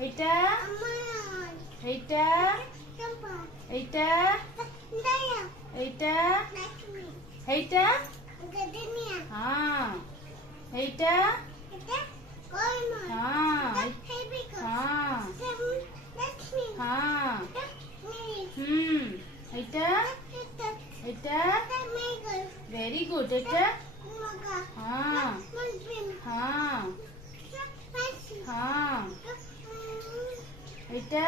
এইটা এইটা এইটা এইটা এইটা হ্যাঁ এইটা হ্যাঁ হ্যাঁ হ্যাঁ এইটা এইটা ভেরি গুড এইটা হ্যাঁ হ্যাঁ হ্যাঁ এইটা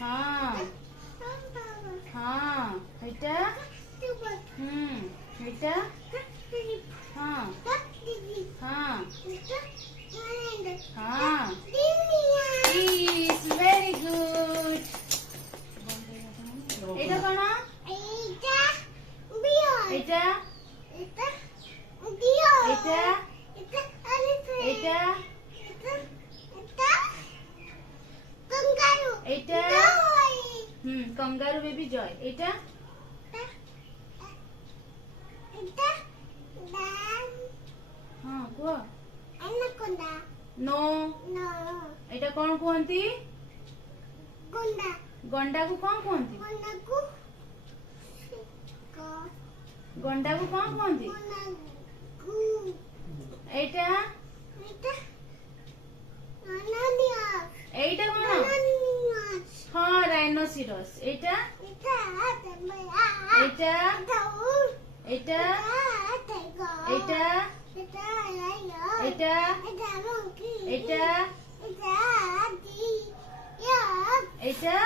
হ্যাঁ হ্যাঁ এইটা এইটা হ্যাঁ হ্যাঁ হ্যাঁ ভেরি গুড এটা কোন এটা এটা এটা এটা কঙ্গারু বেবি জয় এটা ହଁ କୁହ नो ଏଇଟା କଣ କୁହନ୍ତି ଗଣ୍ଡାକୁ କଣ କୁହନ୍ତି ଗଣ୍ଡାକୁ କଣ କୁହନ୍ତି ଏଇଟା ଏଇଟା କଣ ହଁ ରାଇନୋସିରସ୍ ଏଇଟା ଏଇଟା ଏଇଟା ଏଇଟା ଏଇଟା ଏଇଟା ଏଇଟା